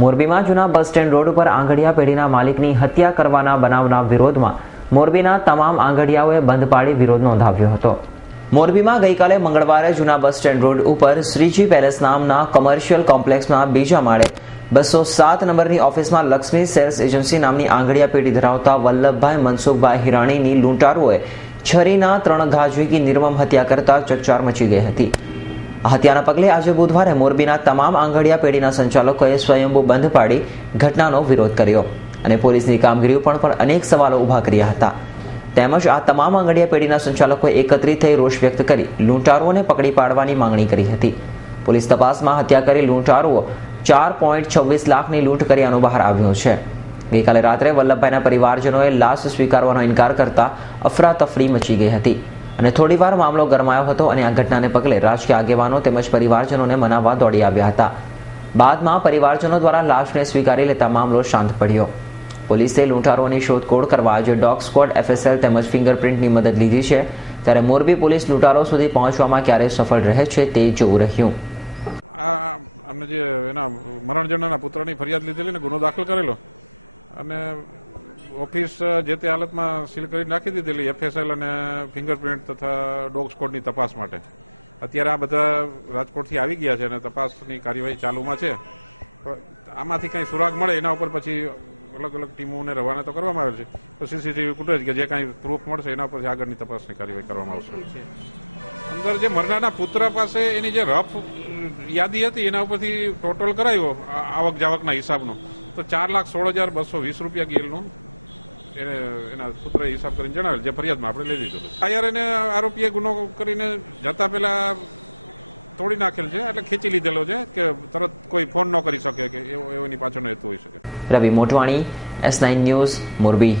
મોરબીમાં જૂના bus stand road ઉપર આંગડિયા પેઢીના માલિકની હત્યા કરવાના બનાવના વિરોધમાં મોરબીના તમામ આંગડિયાઓએ બંધ પાડી વિરોધ નોંધાવ્યો હતો। મોરબીમાં ગઈકાલે મંગળવારે જૂના બસ સ્ટેન્ડ રોડ ઉપર શ્રીજી પેલેસ નામના કોમર્શિયલ કોમ્પ્લેક્સમાં બીજા માળે 207 નંબરની ઓફિસમાં લક્ષ્મી સેલ્સ એજન્સી નામની આંગડિયા પેઢી ધરાવતા વલ્લભભાઈ મનસુખભાઈ હિરાણીની લૂંટારુઓએ છરીના 3 ઘા ઝીકી નિર્મમ હત્યા કરતા ચકચાર મચી ગઈ હતી। આ હત્યાના પગલે આજે બુધવારે મોરબીના તમામ આંગડિયા પેઢીના સંચાલકોએ સ્વયંભૂ બંધ પાડી ઘટનાનો વિરોધ કર્યો અને પોલીસની કામગીરી ઉપર પણ અનેક સવાલો ઊભા કર્યા હતા। તેમજ આ તમામ આંગડિયા પેઢીના સંચાલકોએ એકત્રિત થઈ રોષ વ્યક્ત કરી લૂંટારુઓને પકડી પાડવાની માંગણી કરી હતી। પોલીસ તપાસમાં હત્યા કરી લૂંટારુઓ 4.26 લાખની લૂંટ કર્યાનું બહાર આવ્યું છે। ગઈકાલે રાત્રે વલ્લભભાઈના પરિવારજનોએ લાશ સ્વીકારવાનો ઇનકાર કરતા અફરાતફરી મચી ગઈ હતી અને થોડીવાર મામલો ગરમાયો હતો અને આ ઘટનાને પગલે રાજકીય આગેવાનો તેમજ પરિવારજનોને મનાવવા દોડી આવ્યા હતા। બાદમાં પરિવારજનો દ્વારા લાશને સ્વીકારી લેતા મામલો શાંત પડ્યો। પોલીસે લૂંટારોની શોધખોળ કરવા આજે ડોગ સ્ક્વોડ, FSL તેમજ ફિંગરપ્રિન્ટની મદદ લીધી છે। ત્યારે મોરબી પોલીસ લૂંટારો સુધી પહોંચવામાં ક્યારે સફળ રહે છે તે જોવું રહ્યું। અમને જે એના મરણ જનારના પુત્રની ફરિયાદ લીધેલી ને ગુનો દાખલ કરેલો અને ઓફિસ જે તે હાલતમાં સીલ કરી નાખી દીધેલી FSL અને ફિંગરપ્રિન્ટ તથા ડોગ સ્કોડની તપાસ માટે। અત્યારે આ બધા રાજકોટથી આવી ગયા છે અને તપાસની કાર્યવાહી ચાલુમાં છે। આમાંથી કંઈ સુરાગ મળે એના ઉપર પછી અલગ અલગ ટીમોને રવાના તો કરવામાં આવે છે, તો CCTV ફૂટેજ કે જે કાંઈ પ્રૂફ મળશે એના પરથી આગળની તપાસની કાર્યવાહી કરવામાં આવશે। અંદર જે મરનારના પુત્ર પાસે એની જે રફ યાદી હતી એના ઉપરથી ટોટલ કરાયો આવક જાવકના હિસાબનો તો 4,16,220 રૂપિયા ગયેલનું એના પુત્રએ હિસાબ કરીને જણાવેલ, જે ફરિયાદમાં આપણે લઈ લીધું। આયર એને આરોપીએ ગુનો કરીને જતા પહેલા તોડી નાખેલ છે, એટલે ખેંચી લીધેલો છે કે તરત કોઈ ફોન ન કરી શકે કે એવો એની પાછળનો હેતુ હોઈ શકે। રવિ મોટવાણી, S9 ન્યૂઝ, મોરબી।